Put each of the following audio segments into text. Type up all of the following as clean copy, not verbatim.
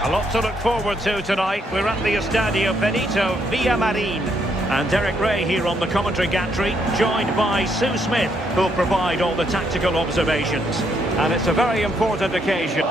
A lot to look forward to tonight. We're at the Estadio Benito Villamarin. And Derek Ray here on the commentary gantry, joined by Sue Smith, who'll provide all the tactical observations. And it's a very important occasion.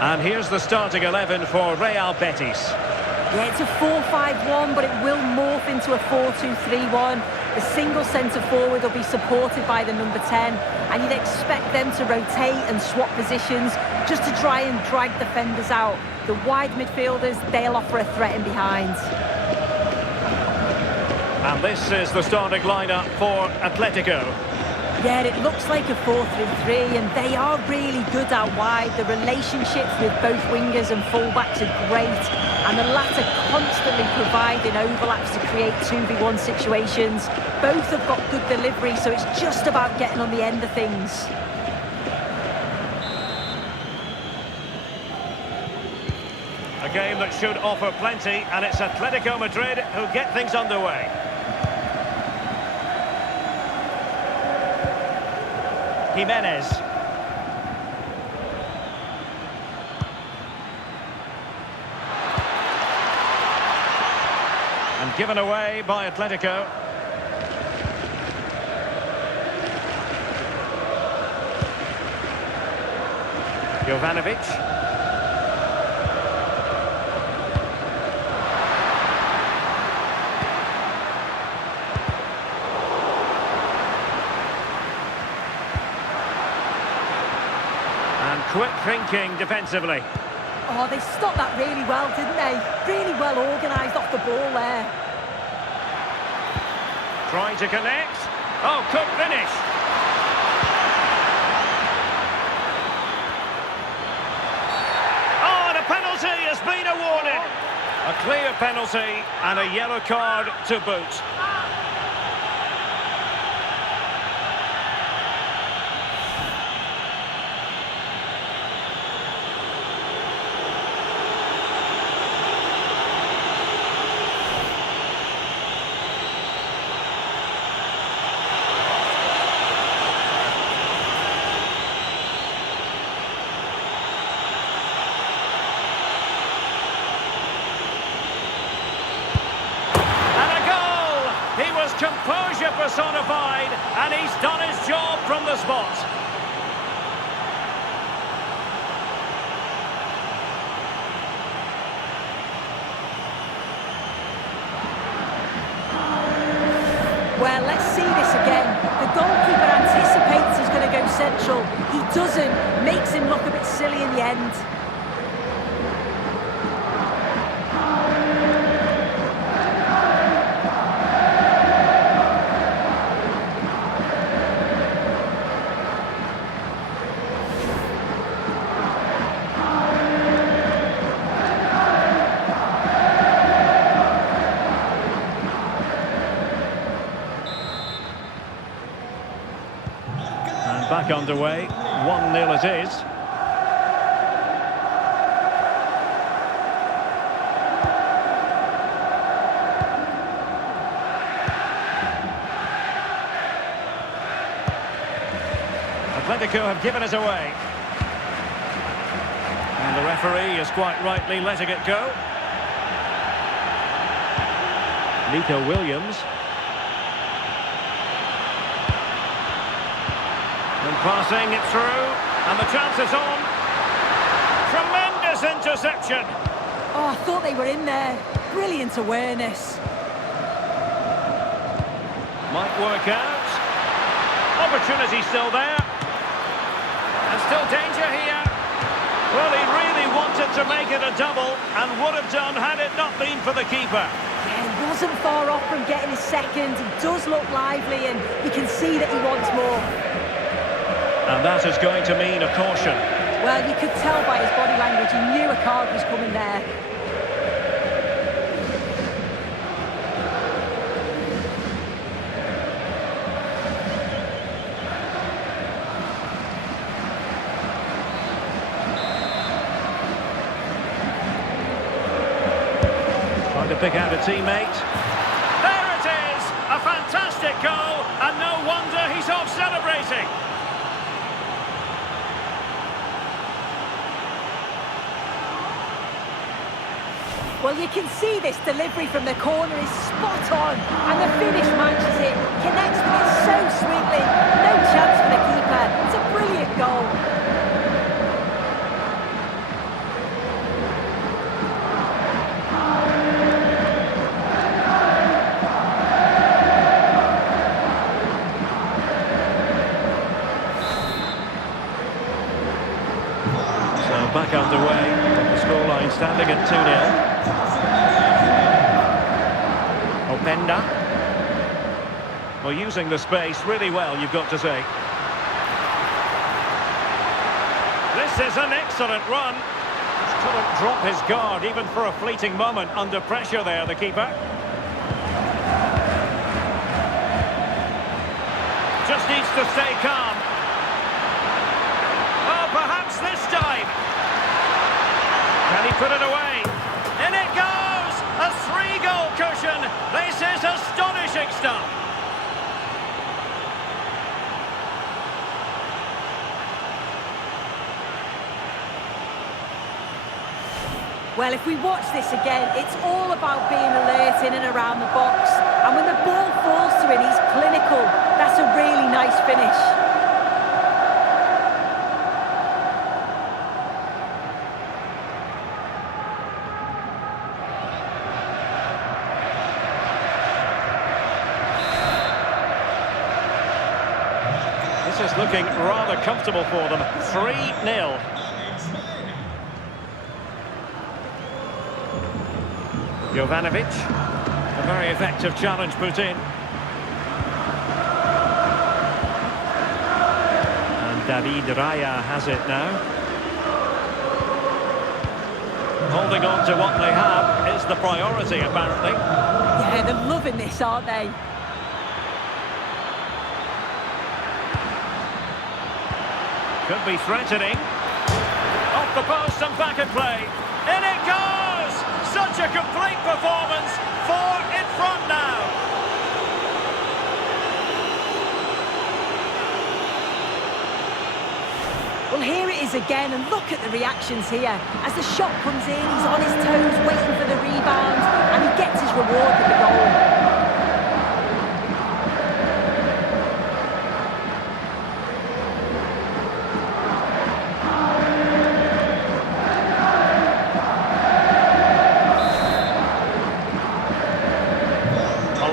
And here's the starting 11 for Real Betis. Yeah, it's a 4-5-1, but it will morph into a 4-2-3-1. The single centre-forward will be supported by the number 10, and you'd expect them to rotate and swap positions just to try and drag defenders out. The wide midfielders, they'll offer a threat in behind. And this is the starting lineup for Atletico. Yeah, it looks like a 4-3-3, and they are really good out wide. The relationships with both wingers and fullbacks are great, and the latter constantly providing overlaps to create 2v1 situations. Both have got good delivery, so it's just about getting on the end of things. A game that should offer plenty, and it's Atletico Madrid who get things underway. Jimenez. And given away by Atletico. Jovanovic. Quick thinking defensively. Oh, they stopped that really well, didn't they? Really well organised off the ball there. Trying to connect. Oh, could finish. Oh, and a penalty has been awarded. A clear penalty and a yellow card to boot. Composure personified, and he's done his job from the spot. Well, let's see this again. The goalkeeper anticipates he's going to go central. He doesn't, makes him look a bit silly in the end. Back underway, 1-0 it is. Atletico have given us away. And the referee is quite rightly letting it go. Nico Williams. And passing it through, and the chance is on. Tremendous interception. Oh, I thought they were in there. Brilliant awareness. Might work out. Opportunity still there. And still danger here. Well, he really wanted to make it a double and would have done had it not been for the keeper. Yeah, he wasn't far off from getting his second. He does look lively and you can see that he wants more. And that is going to mean a caution. Well, you could tell by his body language, he knew a card was coming there. Trying to pick out a teammate. There it is! A fantastic goal, and no wonder he's off celebrating. Well, you can see this delivery from the corner is spot on, and the finish matches it, connects with it so sweetly. No chance for the keeper. It's a brilliant goal. So back underway, the scoreline standing at 2-0. Openda. Well, using the space really well, you've got to say. This is an excellent run. Just couldn't drop his guard even for a fleeting moment under pressure there, the keeper. Just needs to stay calm. Oh, perhaps this time. Can he put it away? In it goes! A 3-goal cushion! This is astonishing stuff! Well, if we watch this again, it's all about being alert in and around the box. And when the ball falls to him, he's clinical. That's a really nice finish. This is looking rather comfortable for them. 3-0. Jovanovic. A very effective challenge put in. And David Raya has it now. Holding on to what they have is the priority, apparently. Yeah, they're loving this, aren't they? Could be threatening. Off the post and back at play. In it goes! Such a complete performance. 4 in front now. Well, here it is again, and look at the reactions here. As the shot comes in, he's on his toes, waiting for the rebound, and he gets his reward with the goal.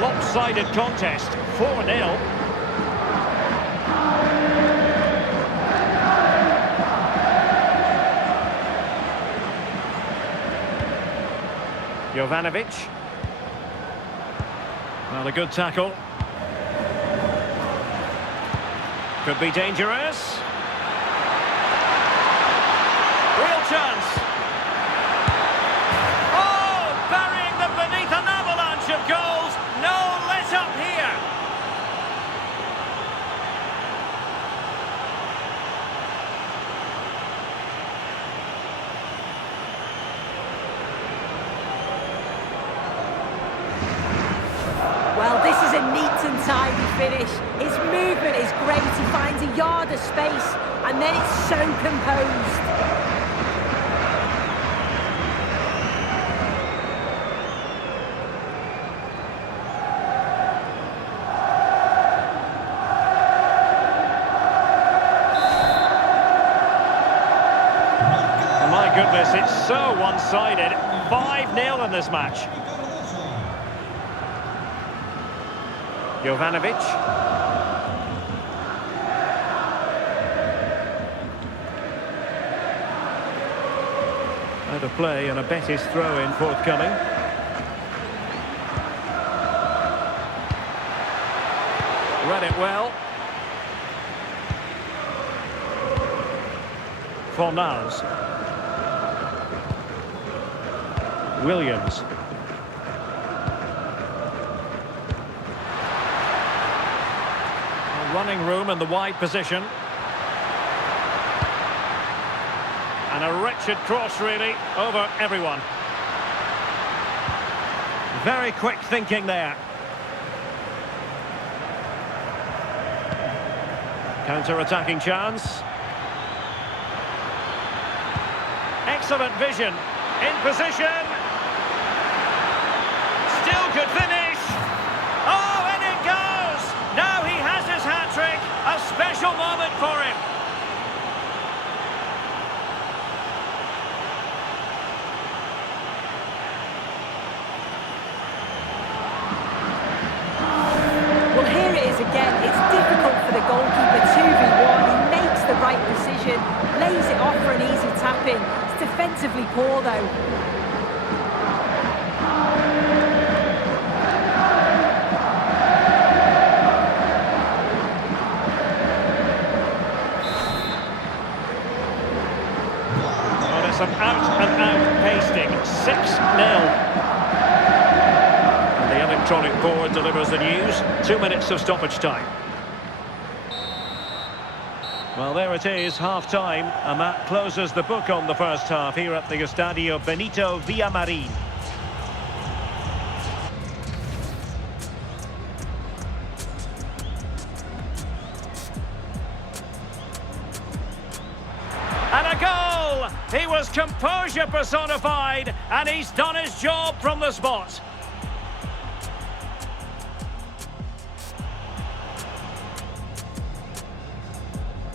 Lopsided contest, 4-0. Jovanovic. Well, a good tackle. Could be dangerous. Real chance. Oh, burying them beneath an avalanche of goals. No let up here. Well, this is a neat and tidy finish. His movement is great. He finds a yard of space, and then it's so composed. My goodness, it's so one-sided. 5-0 in this match. Jovanovic. of play and a Betis throw-in forthcoming. Read it well. Fornals. Williams. Running room in the wide position. And a wretched cross, really, over everyone. Very quick thinking there. Counter-attacking chance. Excellent vision. In position. Still could finish. Oh, and it goes! Now he has his hat-trick. A special moment for him. Well, here it is again. It's difficult for the goalkeeper. 2v1. He makes the right decision. Lays it off for an easy tap-in. It's defensively poor, though. Some out-and-out pasting, 6-0. And the electronic board delivers the news. 2 minutes of stoppage time. Well, there it is, half-time, and that closes the book on the first half here at the Estadio Benito Villamarín. And a goal! He was composure personified, and he's done his job from the spot.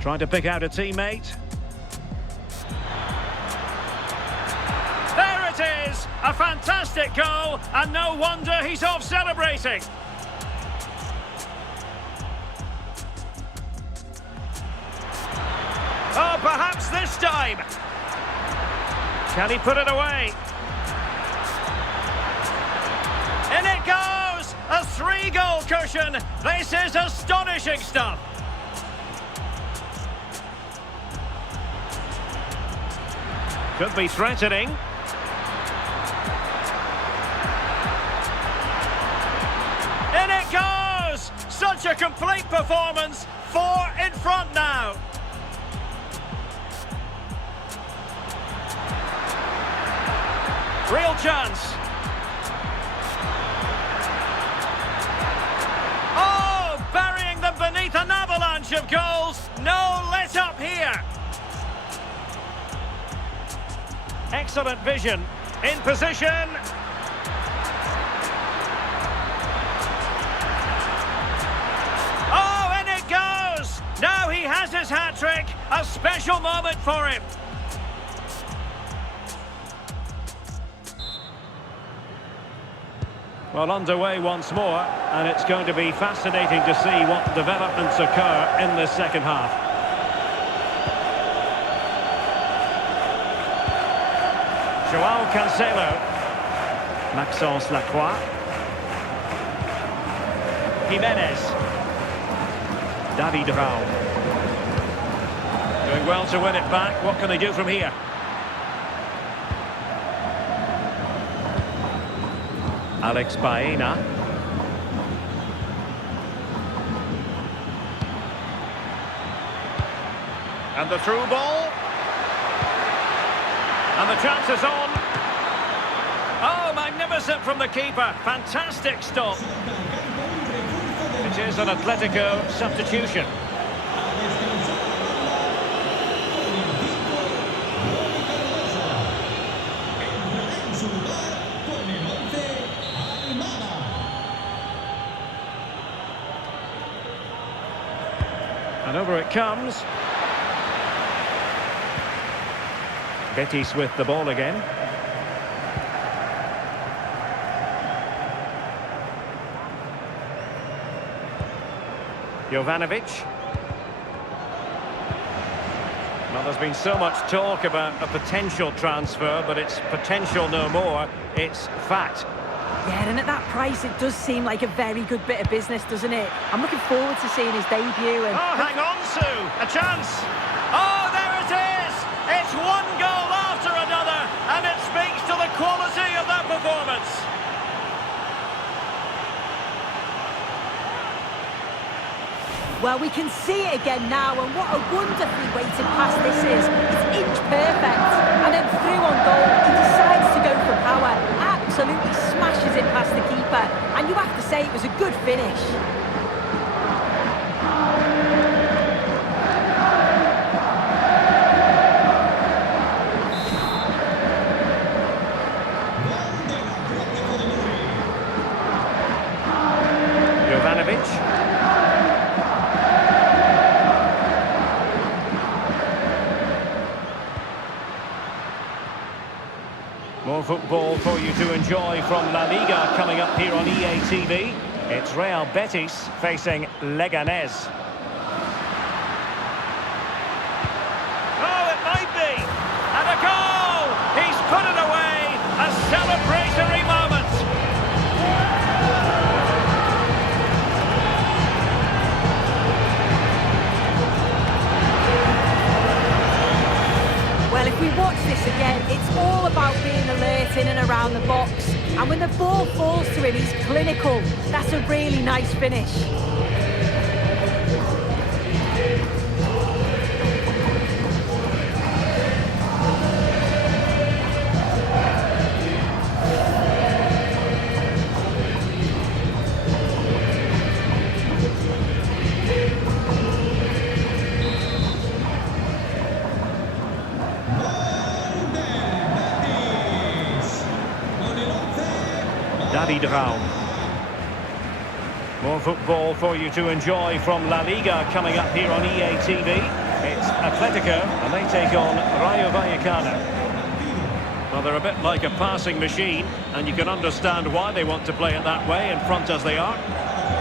Trying to pick out a teammate. There it is! A fantastic goal, and no wonder he's off celebrating. Oh, perhaps this time. Can he put it away? In it goes! A 3-goal cushion. This is astonishing stuff. Could be threatening. In it goes! Such a complete performance. 4 in front now. Real chance. Oh, burying them beneath an avalanche of goals. No let up here. Excellent vision. In position. Oh, and it goes. Now he has his hat-trick. A special moment for him. Well, underway once more, and it's going to be fascinating to see what developments occur in this second half. Joao Cancelo. Maxence Lacroix. Jimenez. David Raul. Doing well to win it back. What can they do from here? Alex Baena. And the through ball. And the chance is on. Oh, magnificent from the keeper. Fantastic stop. It is an Atletico substitution. And over it comes. Betis with the ball again. Jovanovic. Well, there's been so much talk about a potential transfer, but it's potential no more. It's fact. Yeah, and at that price, it does seem like a very good bit of business, doesn't it? I'm looking forward to seeing his debut. And oh, hang on, Sue. A chance. Oh, there it is. It's one goal after another, and it speaks to the quality of that performance. Well, we can see it again now, and what a wonderfully weighted pass this is. It's inch perfect, and then through on goal, he decides to go for power, absolutely smashes it past the keeper, and you have to say it was a good finish. More football for you to enjoy from La Liga coming up here on EA TV. It's Real Betis facing Leganés. Oh, it might be! And a goal! He's put it away! A celebratory moment! Well, if we watch this again, it's all about being alert in and around the box. And when the ball falls to him, he's clinical. That's a really nice finish. More football for you to enjoy from La Liga coming up here on EA TV. It's Atletico and they take on Rayo Vallecano. Well, they're a bit like a passing machine, and you can understand why they want to play it that way, in front as they are.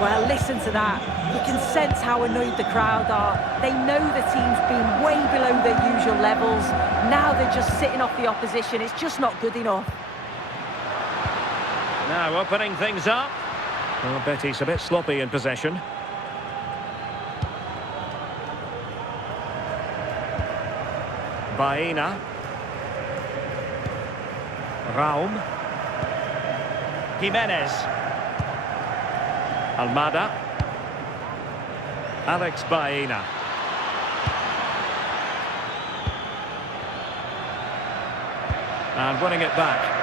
Well, listen to that. You can sense how annoyed the crowd are. They know the team's been way below their usual levels. Now they're just sitting off the opposition. It's just not good enough. Now opening things up. Well, Betis a bit sloppy in possession. Baena. Raum. Jimenez. Almada. Alex Baena. And winning it back.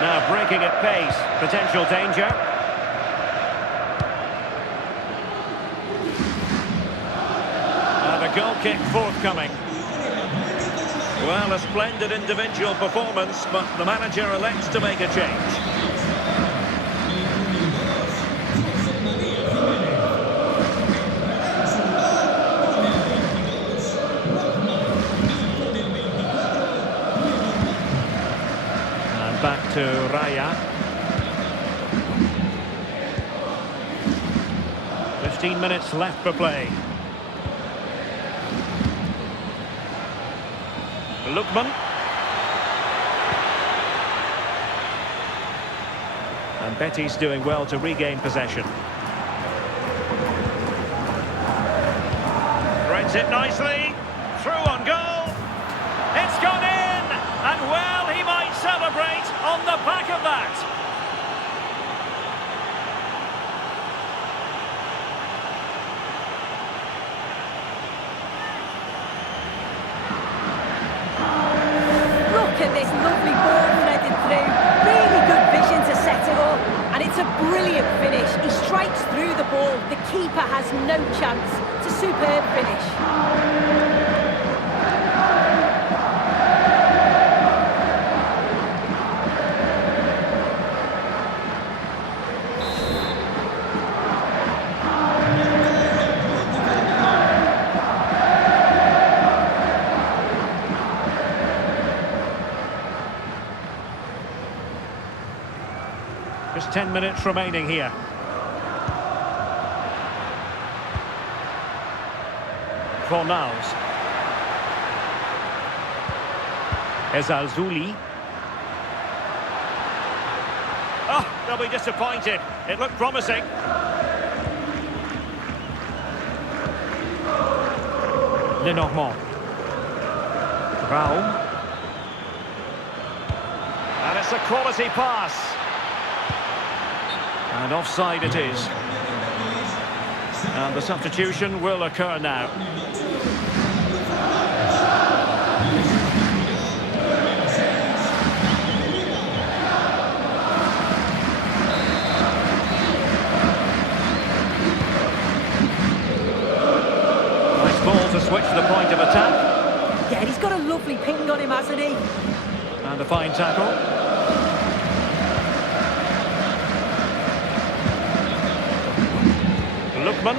Now breaking at pace, potential danger. And a goal kick forthcoming. Well, a splendid individual performance, but the manager elects to make a change. Back to Raya. 15 minutes left for play. Lookman. And Betis doing well to regain possession. Threads it nicely. Through on goal. It's gone in. And well, he might celebrate on the back of that. Look at this lovely ball threaded through. Really good vision to set it up. And it's a brilliant finish. He strikes through the ball. The keeper has no chance. It's a superb finish. Just 10 minutes remaining here. Fornals. Ezalzouli. Oh, they'll be disappointed. It looked promising. Lenormand. Raum. And it's a quality pass. And offside it is. And the substitution will occur now. Nice ball to switch the point of attack. Yeah, he's got a lovely ping on him, hasn't he? And a fine tackle. Lookman.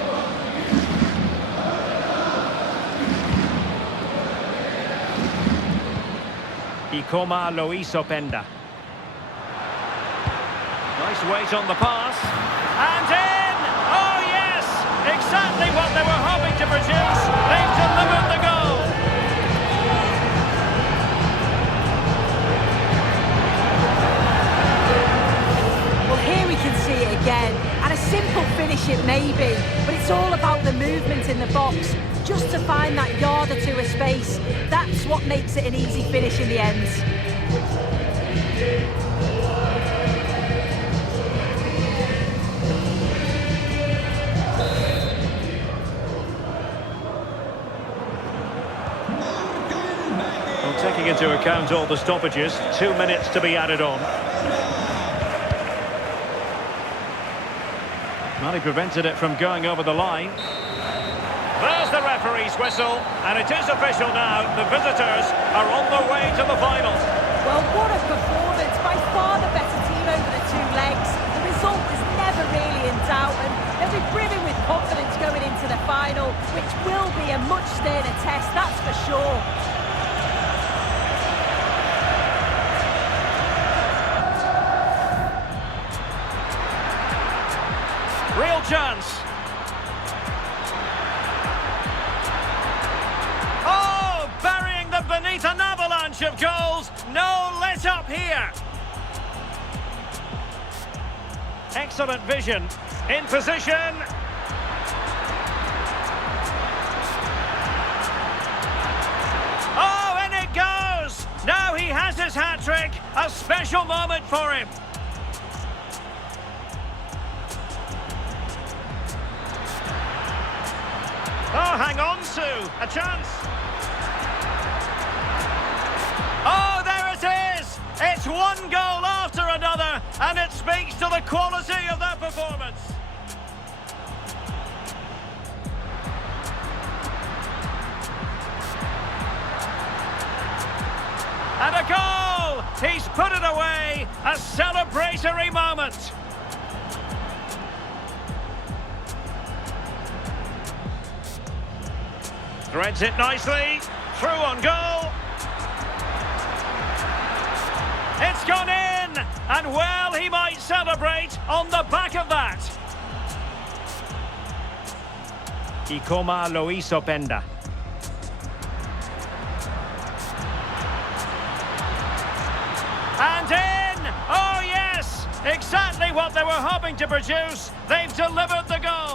Ikoma Loisopenda. Nice weight on the pass. And in! Oh yes! Exactly what they were hoping to produce. They've delivered the goal. Well, here we can see it again. And a simple finish it may be, but it's all about the movement in the box. Just to find that yard or two of space. That's what makes it an easy finish in the end. Well, taking into account all the stoppages, 2 minutes to be added on. Well, he prevented it from going over the line. There's the referee's whistle, and it is official now. The visitors are on their way to the final. Well, what a performance. By far the better team over the two legs. The result was never really in doubt, and they'll be brimming with confidence going into the final, which will be a much sterner test, that's for sure. Real chance. Oh, burying them beneath an avalanche of goals. No let up here. Excellent vision. In position. Oh, and it goes. Now he has his hat-trick. A special moment for him. Oh, hang on, Sue. A chance. Oh, there it is. It's one goal after another, and it speaks to the quality of that performance. And a goal. He's put it away. A celebratory moment. Threads it nicely, through on goal. It's gone in, and well, he might celebrate on the back of that. Ikoma Loisopenda. And in! Oh yes! Exactly what they were hoping to produce. They've delivered the goal.